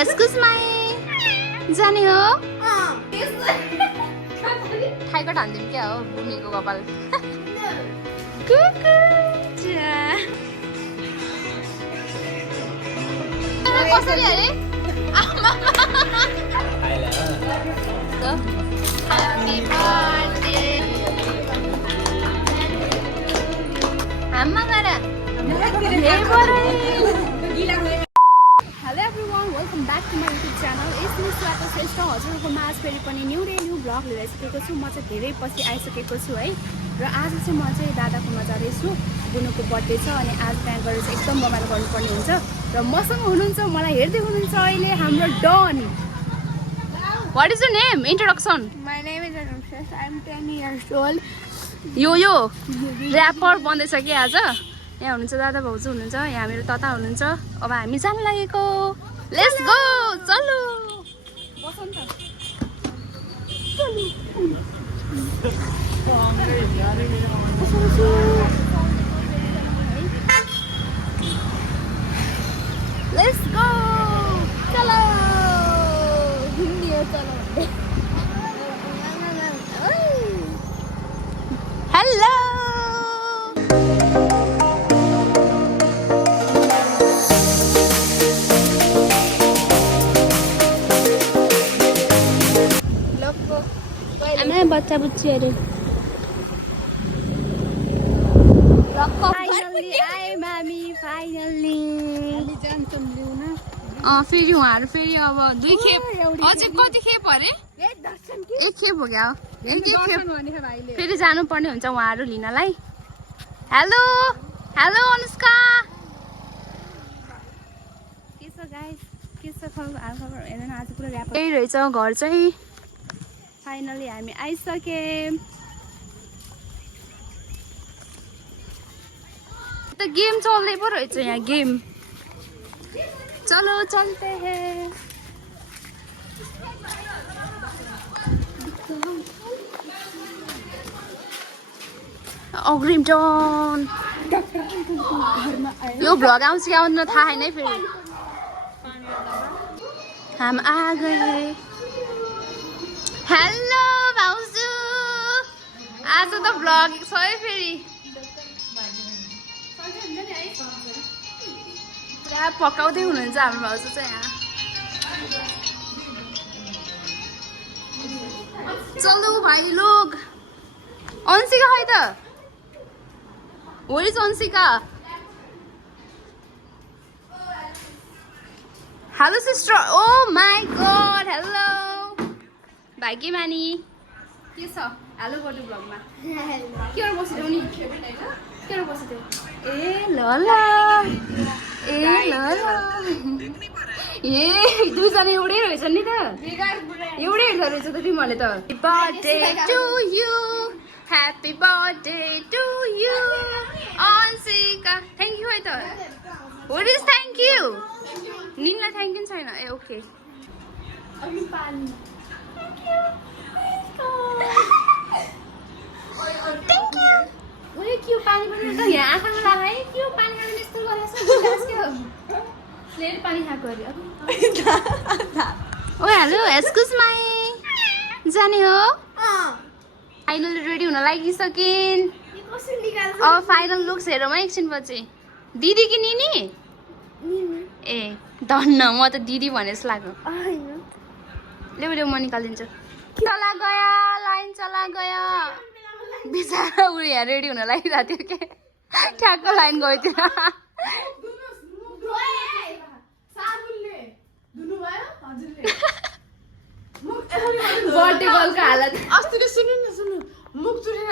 Excuse my जाने हो ठाइकट हान्दिउँ क्या हो भूमिको कपाल कसरी अरे Happy birthday Amma gara Hello everyone, welcome back to my YouTube channel. यसमा स्वागत छ यस्तो हजुरको माझ फेरि पनि न्यू भ्लग लिएर आइसकेको छु। म चाहिँ धेरै पछि आइसकेको छु है। र आज चाहिँ म चाहिँ दादाकोमा जाँदैछु। बुनुको बर्थडे छ अनि आज प्लान गरेर चाहिँ एकदम रमाइलो गर्नुपर्ने हुन्छ। र मसँग हुनुहुन्छ मलाई हेर्दै हुनुहुन्छ अहिले हाम्रो done. What is your name? Introduction. My name is Anusha. I am 10 years old. यो ऱ्यापर बन्दैछ कि आज यहाँ हुनुहुन्छ दादा भाउजू हुनुहुन्छ यहाँ मेरो तता हुनुहुन्छ अब हामी जान लागेको लेट्स गो चलो बसन्त लेट्स गो चलो हिँड्ने चलो हेलो मैं बच्चा बुच्ची अरे फाइनली आए मामी फाइनली हामी जान्छौँ लिउन फेरि उहाँहरू फेरि अब दुई खेप अझै कति खेप अरे एक खेप हो क्या एक खेप फेरि जानुपर्ने हुन्छ उहाँहरू लिनलाई हेलो हेलो अनुष्का के छ गाइस के छ खबर हेर्नु न आज पुरा ऱ्याप यही रहेछ घर चाहिँ फाइनली हामी आइसक्यौँ त गेम चल्दै पो रहेछ यहाँ गेम चलो चलते हैं अग्रिम टन यो भ्लग आउँछ कि आउँदैन थाहा छैन है फेरि हम आ गए हेलो भाउजू आज त भ्लग छ है फेरि पुरा पकाउँदै हुनुहुन्छ हाम्रो भाउजू चाहिँ यहाँ चलो भाइ लोग अंशिका है त Where is Ansika? Hello sister. Oh my god. Hello. भाग्य मानी के छ हेलो गर्नु ब्लगमा के गरेर बसिदेऊ नि के गरेर बसिदेऊ ए ल ल ए ल ल ए दुईजना एउटै रहेछ नि त एउटै रहेछ त तिमीहरूले त birthday to you happy birthday to you Ansika thank you है त व्हाट इज थ्याङ्क यू निनलाई थ्याङ्क यू छैन ए ओके क्यों पानी पनि यहाँ आँखामा लगाए क्यों पानी खाने यस्तो गरेछ पानी खाएको अरे ओ हेलो एक्सक्यूज माई जाने हो फाइनल रेडी हुन लागिसकिन् अब फाइनल लुक्स हेरौँ है एकछिन पछि दिदी कि निनी ए धन्न म त दिदी भने जस्तो लाग्यो ल्याउ ल्याउ म निकालिदिन्छु चला गया लाइन चला गया बिचरा ऊ यहाँ रेडी हुन लागिरहेको थियो के ठ्याक्क लाइन गयो त्यो बर्थडे गर्लको हालत अस्ति सुन्नु न सुन्नु मुख चुरेर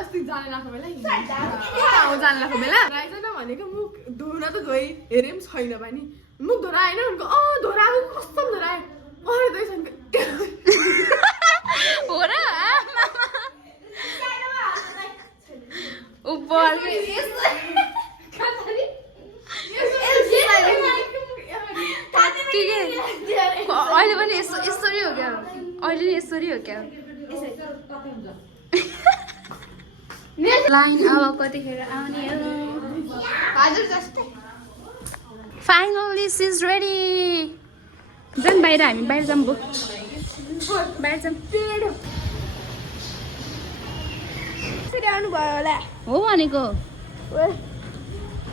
अस्ति जाने लाग्यो बेला जाने लाग्यो बेला राइजन भनेको मुख धुन त गई हेरे पनि छैन पनि मुख धोरा होइन उनको धोराको कस्तो धोरायो अरे दैछन् हो र ऊपर अहिले पनि यसरी हो क्या अहिले नि यसरी हो क्या लाइन अब कतिखेर आउने हो हजुर जस्तै Finally, she's ready. जाऊँ बाहिर हामी बाहिर जाऊँ बो बाहिर जाऊँ हो भनेको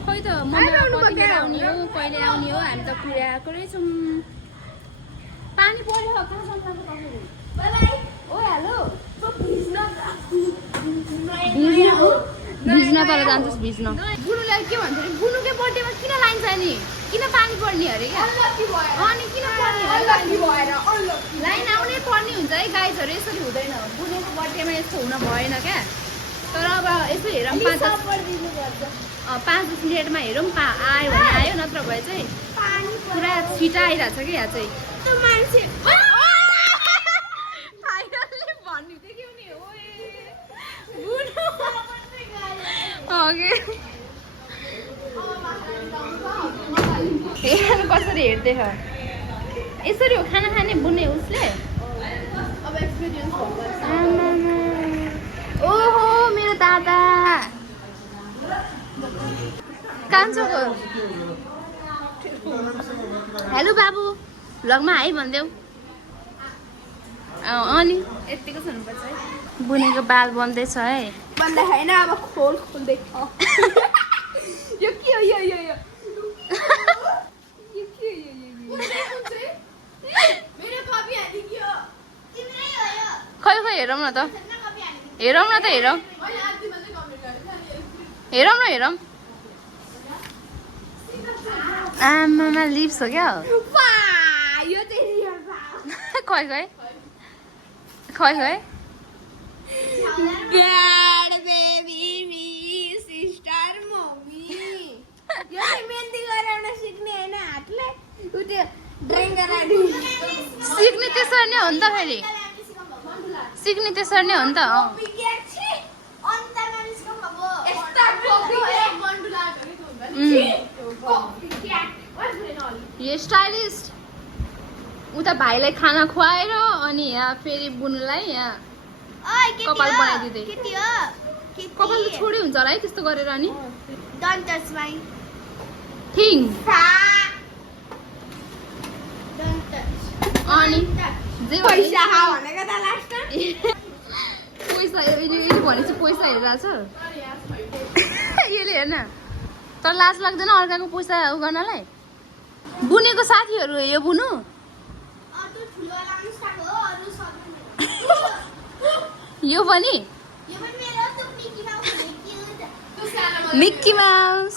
खोइ त मम्मी कति बेला आउने हो कहिले आउने हो हामी त पुऱ्याएको रहेछौँ पानी पर्यो कहाँ जाऊँ ओ हेलो भिज्न तर जान्छस् भिज्न बुनुलाई के भन्छ अरे बुनुकै बर्थडेमा किन लान्छ नि किन पानी पर्ने अरे क्या अनि किन पर्ने लाइन आउनै पर्ने हुन्छ है गाइजहरू यसरी हुँदैन बुनुको बर्थडेमा यस्तो हुन भएन क्या तर अब यसो हेरौँ 5-10 मिनटमा हेरौँ आयो भने आयो नत्र भए चाहिँ पुरा छिटो आइरहेको छ कि यहाँ चाहिँ कसरी हेर्दै छ यसरी हो खाना खाने बुने उसले ओहो मेरो दादा कान्छोको हेलो बाबु भ्लगमा हाई भनिदेऊ अनि यतिको सुन्नुपर्छ है बुनेको बाल बन्दैछ है बन्दा होइन अब खोल्दै यो के हो यो खै हेरौँ न त हेरौँ आमामा लिप्स हो क्या खै bad baby me sister mummy यो चाहिँ मेहन्दी गराउन सिक्ने होइन हातले उ त्यो ड्रइङ गराउने सिक्ने त्यसरी नै हो नि त फेरि सिक्ने त्यसरी नै हो नि त यो स्टाइलिस्ट उता भाइलाई खाना खुवाएर अनि यहाँ फेरि बुनुलाई यहाँ कपाल बनाइदिँदै कपाल त छोडै हुन्छ होला है त्यस्तो गरेर अनि थिङ अनि जे पैसा भनेको त लास्ट पैसा यसले भनेपछि पैसा हेरिरहेछ यसले हेर्न तर लाज लाग्दैन अर्काको पैसा उ गर्नलाई बुनेको साथीहरू हो यो बुनु यो पनि मिक्की माउस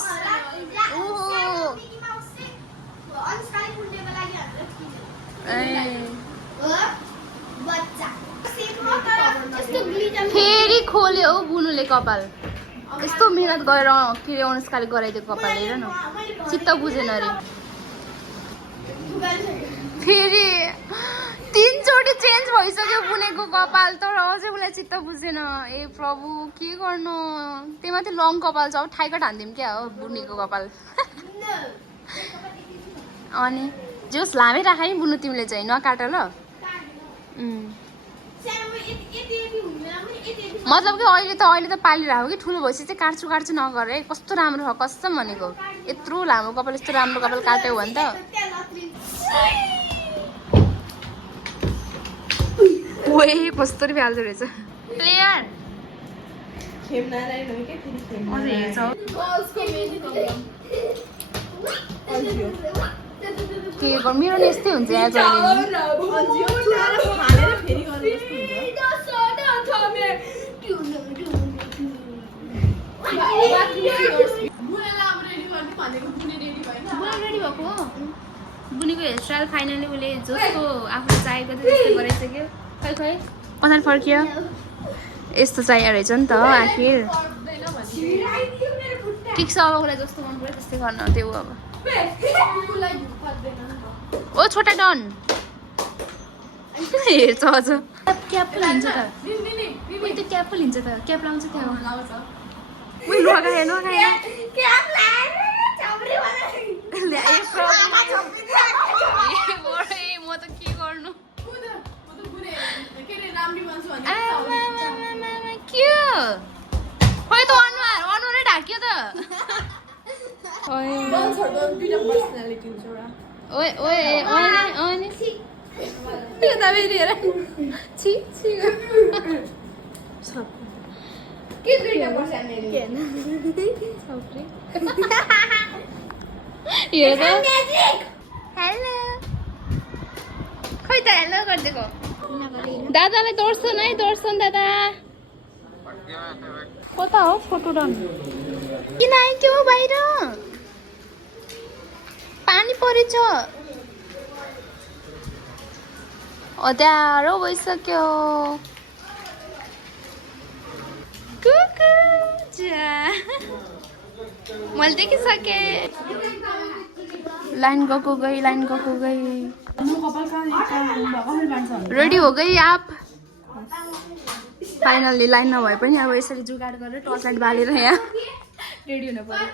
फेरि खोल्यो हौ बुनुले कपाल यस्तो मेहनत गरेर के अनुष्काले गराइदियो कपाल हेर न चित्त बुझेन अरे फेरि 3 चोटि चेन्ज भइसक्यो बुनेको कपाल तर अझै उसलाई चित्त बुझेन ए प्रभु के गर्नु त्यही माथि लङ कपाल छ ठाइकट हान्दिउँ क्या हो बुनेको कपाल अनि जोस् लामै राख है बुनु तिमीले चाहिँ नकाट ल मतलब कि अहिले त पालिरहेको कि ठुलो भएपछि चाहिँ काट्छु नगर है कस्तो राम्रो छ कसम भनेको यत्रो लामो कपाल यस्तो राम्रो कपाल काट्यो भने त ओए कस्तो फाल्दो रहेछ प्लेयर के गर मेरो नि यस्तै हुन्छ यहाँ रेडी भएको बुनेको हेयरस्टाइल फाइनली उसले जस्तो आफूले चाहेको थियो त्यस्तो गराइसक्यो खै पछाडि फर्कियो यस्तो चाहिएको रहेछ नि त आखिर ठिक छ अब उसलाई जस्तो मन पऱ्यो त्यस्तै गर्न त्यो अब ओ छोटा डन हेर्छ अझ क्याप पो लिन्छ त उयो त्यो क्याप पो लिन्छ त क्याप लाउँछ त्यहाँ उयो लगाए म त के गर्नु के खै त अनुहारै ढाक्यो त दुईटा पर्सनालिटी हुन्छ एउटा ओए ओए ओए यो त फेरि हेर छि छि के दुईटा पर्सनालिटी यो त हेलो खै त हेलो गरिदिएको दादालाई दर्शन है दर्शन दादा कता हो फोटो रन किन आइक्यो बाहिर पानी परेछ अँध्यारो भइसक्यो कुकु जा मैले देखिसके लाइन गएको गई रेडी हो गई आप फाइनल्ली लाइन नभए पनि अब यसरी जुगाड गरेर टर्च लाइट बालेर यहाँ रेडी हुनु पर्यो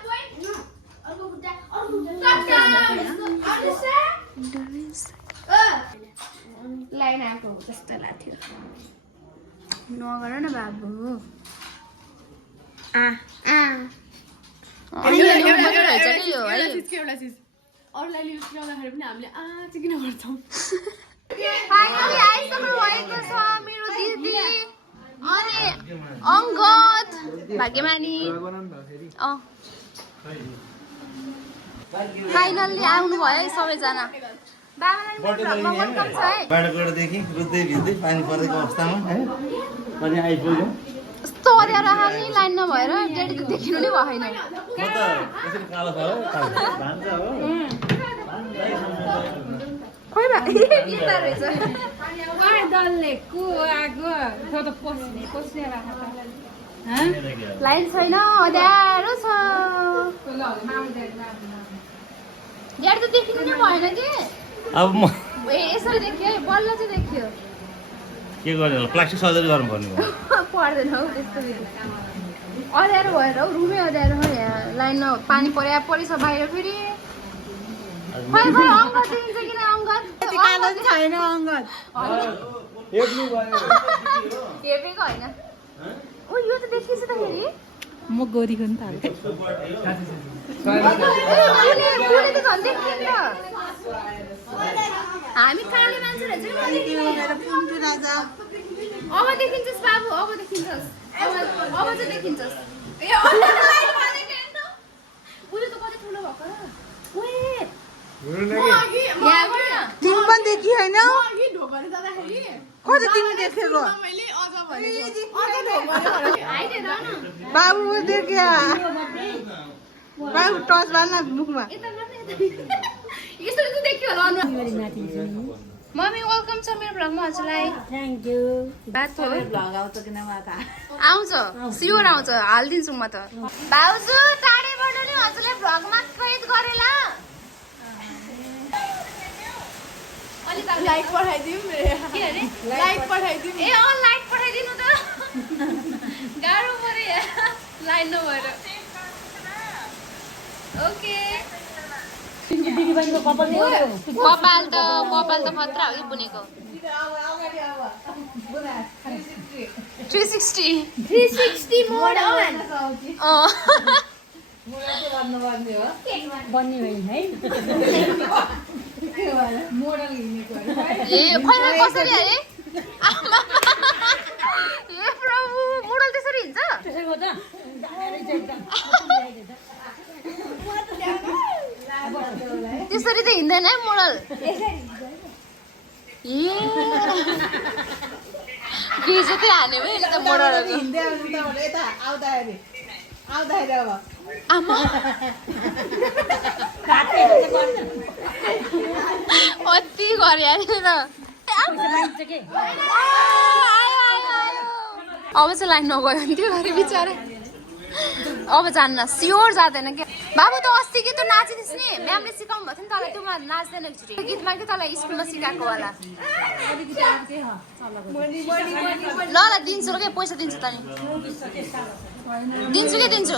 लाइन आएको जस्तो लाग्थ्यो नगर न बाबु एउटा चिज अरूलाई लिप्स लगाउँदाखेरि पनि हामीले चाहिँ किन गर्छौँ फाइनली आइसक्नु भएको छ मेरो दिदी अनि अङ्गद भाग्यमानी फाइनल्ली आउनु भयो है सबैजना बाटोदेखि रुच्दै भिज्दै पानी परेको अवस्थामा है अनि आइपुग्यो यस्तो अँध्यारो नि लाइन नभएर डेढ देखिनु नै भएन म त यसरी कालो छ हो भान्जा हो खोइ बा बिस्तार रहेछ लाइन छैन अँध्यारो छ डेढ त देखिनु नै भएन कि अब म यसरी देखियो है बल्ल चाहिँ देखियो के गर्ने होला प्लास्टिक सर्जरी गर्नुपर्ने भयो पर्दैन हौ त्यस्तो अँध्यारो भएर हौ रुमै अँध्यारो हो यहाँ लाइन पानी पर्या परेछ बाहिर फेरि खै अङ्गद देखिन्छ किन अङ्गद छैन अङ्गद हेपेको होइन ओ यो त देखिन्छ त फेरि म गोरीको नि त हामी काले मान्छे रहेछ अब देखिन्छस् बाबु अब देखिन्छस् अब चाहिँ देखिन्छस् उसले त कति ठुलो भएको तिमी पनि देखि होइन कति तिमी देखेको बाबु देखिया बाबु टच बाल्न मुखमा यसरी चाहिँ देखियो होला मम्मी वेलकम छ मेरो भ्लगमा हजुरलाई थ्याङ्क यू बात हो भ्लग आउँछ कि नआउँछ आउँछ सियोर आउँछ हालिदिन्छु म त भाउजू टाढेबाट नि हजुरलाई भ्लगमा कैद गरेला लाइक पठाइदिउँ के अरे लाइक पठाइदिउँ ए लाइट पठाइदिनु त गाह्रो पऱ्यो यहाँ लाइन नभएर ओके कपाल त खतरा हो कि बुनेको 360 मोड अन बन्ने होइन है ए खै कसरी अरे ए प्रभु मोडल त्यसरी हिँड्छ त्यसरी त हिँड्दैन है मोडल ए बेइज्जती हान्यो है त मोडलहरु आमा अति गरे अरे त अब चाहिँ लाइन नगयो भने त्यो गरे बिचारा अब जान्न सियोर जाँदैन क्या बाबु त अस्ति कि त नाचिदिस् नि म्यामले सिकाउनु भएको थियो नि तँलाई त्योमा नाच्दैन एकचोटि गीतमा कि तँलाई स्कुलमा सिकाएको होला ल ल दिन्छु ल के पैसा दिन्छु त नि दिन्छु कि दिन्छु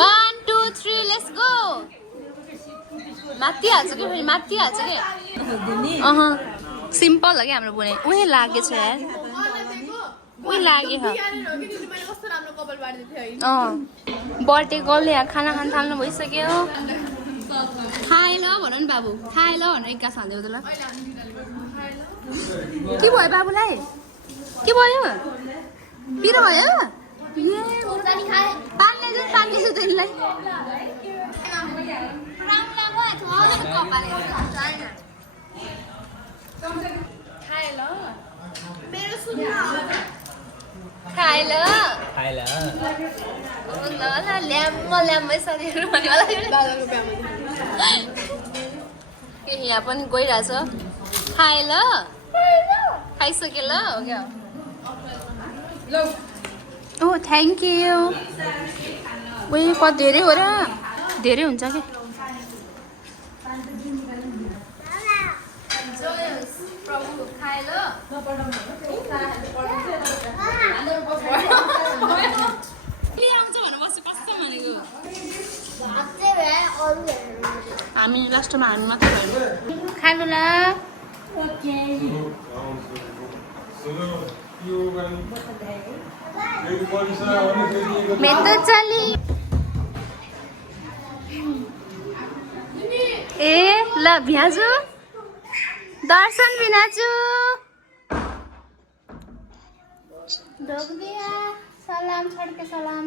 1 2 3 लेट्स गो माथि हाल्छ कि फेरि माथि हाल्छ कि सिम्पल हो कि हाम्रो बुने उही लागेछ यार उही लाग्यो बिहान हो कि दिदी मैले कस्तो राम्रो कपाल बाँडेको थिएँ है बर्थडे गर्लले यहाँ खाना खान थाल्नु भइसक्यो खाए ल भन नि बाबु खाए ल भनेर एक्कास हाल्दै ल के भयो बाबुलाई के भयो पिरो भयो पानी ल्याइदिनु पानी दिन्छु तिमीलाई खाए ल ल ल्याम्मै साथीहरू यहाँ पनि गइरहेछ खाए ल खाइसके ल हो क्या ओ थ्याङ्क यू उयो कति धेरै हो र धेरै हुन्छ कि प्रभु खाए ल आउँछ भनेर बस्छु कस्तो भनेको हामी लास्टमा हामी मात्रै भयो खानु ल मेरो चली ए ल भ्याजु दर्शन बिनाजु ढोक्दिया सलाम छड्के सलाम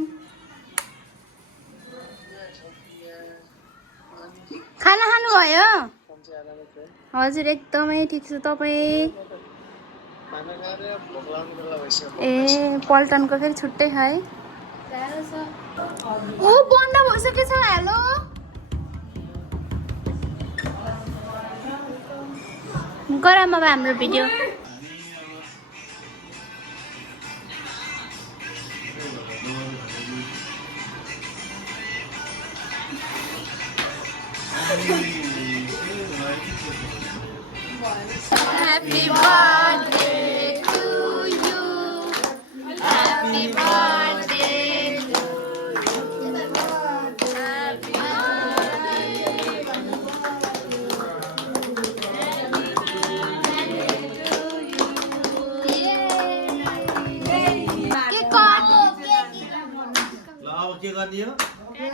खाना खानुभयो हजुर एकदमै ठिक छ तपाईँ ए पल्टनको फेरि छुट्टै खाए ओ बन्द भइसकेछ हेलो गरम अब हाम्रो video Happy birthday to you. Happy birthday to you. Happy के गरिदियो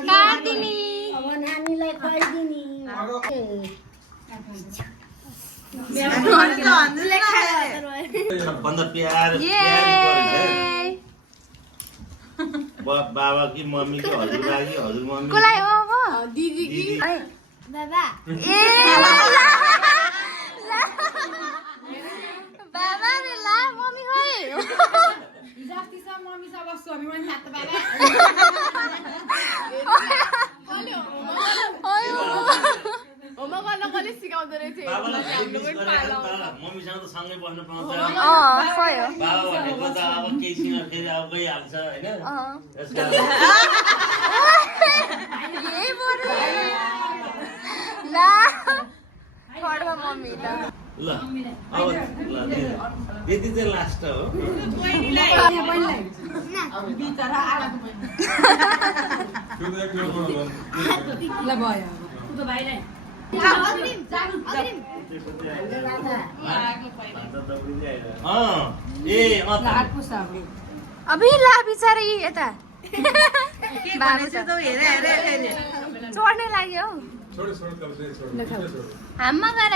काटिनी अब नानीलाई खुवाइदिने सबभन्दा प्यार बाबा कि मम्मी कि हजुरबा कि हजुरमम्मी कसलाई हो अब दिदी कि बाबा ए बाबा रे ला मम्मी खोइ होमवर्क गर्न कसले सिकाउँदो रहेछ बाबालाई मिस गरेर मम्मीसँग त सँगै बस्न पाउँछ खोइ हो बाबा भनेको त अब केहीसँग फेरि अब गइहाल्छ होइन यही बोल्नु ला पढ्वा मम्मी त ल अब ल दिदी चाहिँ लास्ट हो अबे ला बिचारा यता चढ्नै लाग्यो हाममा गएर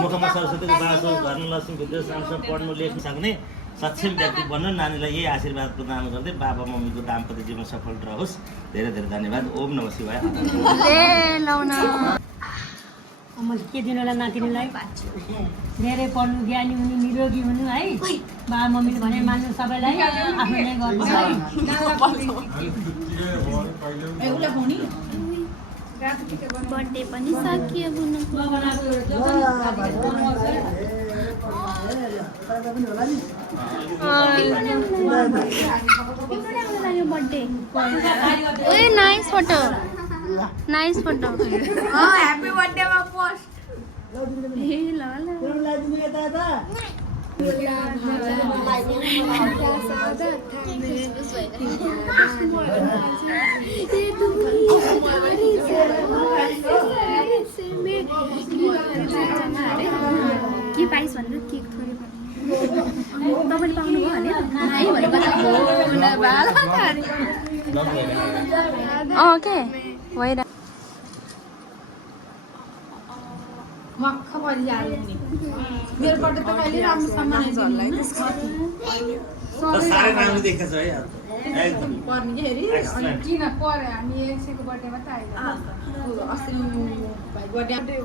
मुखमा सरस्वतीको बास गर्न लक्ष्मी विद्या सामसँग पढ्नु लेख्नु सक्ने सक्षम व्यक्ति बन्नु नानीलाई यही आशीर्वाद प्रदान गर्दै बाबा मम्मीको दाम्पत्य जीवन सफल रहोस् धेरै धेरै धन्यवाद ओम नमः शिवाय मैले के दिनु होला नातिनीलाई धेरै पढ्नु ज्ञानी हुनु निरोगी हुनु है बाबा मम्मीले भने मान्नु सबैलाई आफूले गर्नु है बर्थडे पनि सकियो बुनुको बर्थडे ओए nice photo nice photo happy birthday मा पोस्ट ए ल ल के पाइस भनेर केक थोरै तपाईँले पाउनुभयो भने नाइ भनेको त के होइन मक्ख परिहाल्यो नि मेरो बर्थडे त कहिले राम्रो सामान साह्रै राम्रो देखेको छ है एकदम पर्ने के हेरी Excellent. किन पर्यो हामी एकछिनको बर्थडेमा त आइलो अस्ति भाइ बर्थडे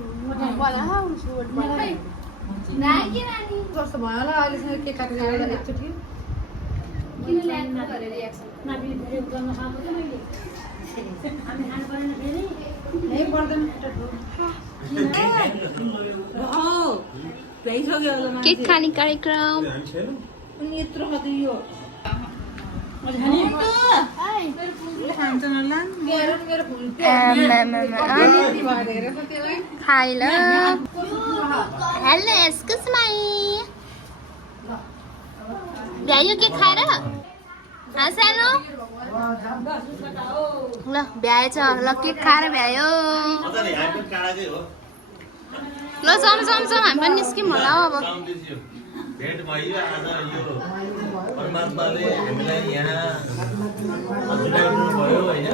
होला उसको बर्थडे जस्तो भयो होला अहिलेसम्म केक काटेर ल्याएर एकचोटि किन ल्यान्ड गरेर रियाक्सन नै पर्दैन केक खाने कार्यक्रम अनि यत्रो खाँदै यो Hello. Hello, excuse me. भ्यायो के खाएर सानो ल भ्याएछ ल केक खाएर भ्यायो ल जाउँ हामी पनि निस्क्यौँ होला अब भेट भयो आज यो परमात्माले हामीलाई यहाँ हजुरआउनु भयो हैन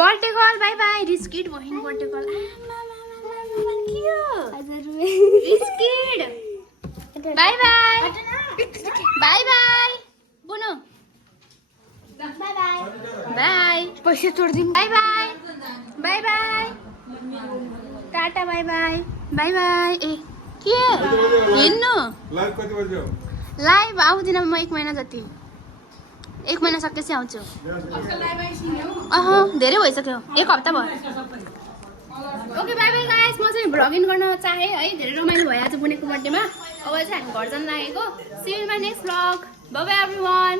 बर्थडे कल बाई बाई रिस्किड भयो नि बर्थडे कल रिस्किड बाई बाई बाई बाई बुनु बाई पैसा तोड्दिनु bye bye bye bye tata bye bye bye bye ए के हिँड्नु लाइभ आउँदिन म 1 महिना जति 1 महिना सकेपछि आउँछु धेरै भइसक्यो 1 हप्ता भयो ओके बाई बाई गाइस म चाहिँ भ्लगिङ गर्न चाहेँ है धेरै रमाइलो भयो आज बुनेको बर्थडेमा अब चाहिँ हामी घर जान लागेको see you in my next vlog bye bye everyone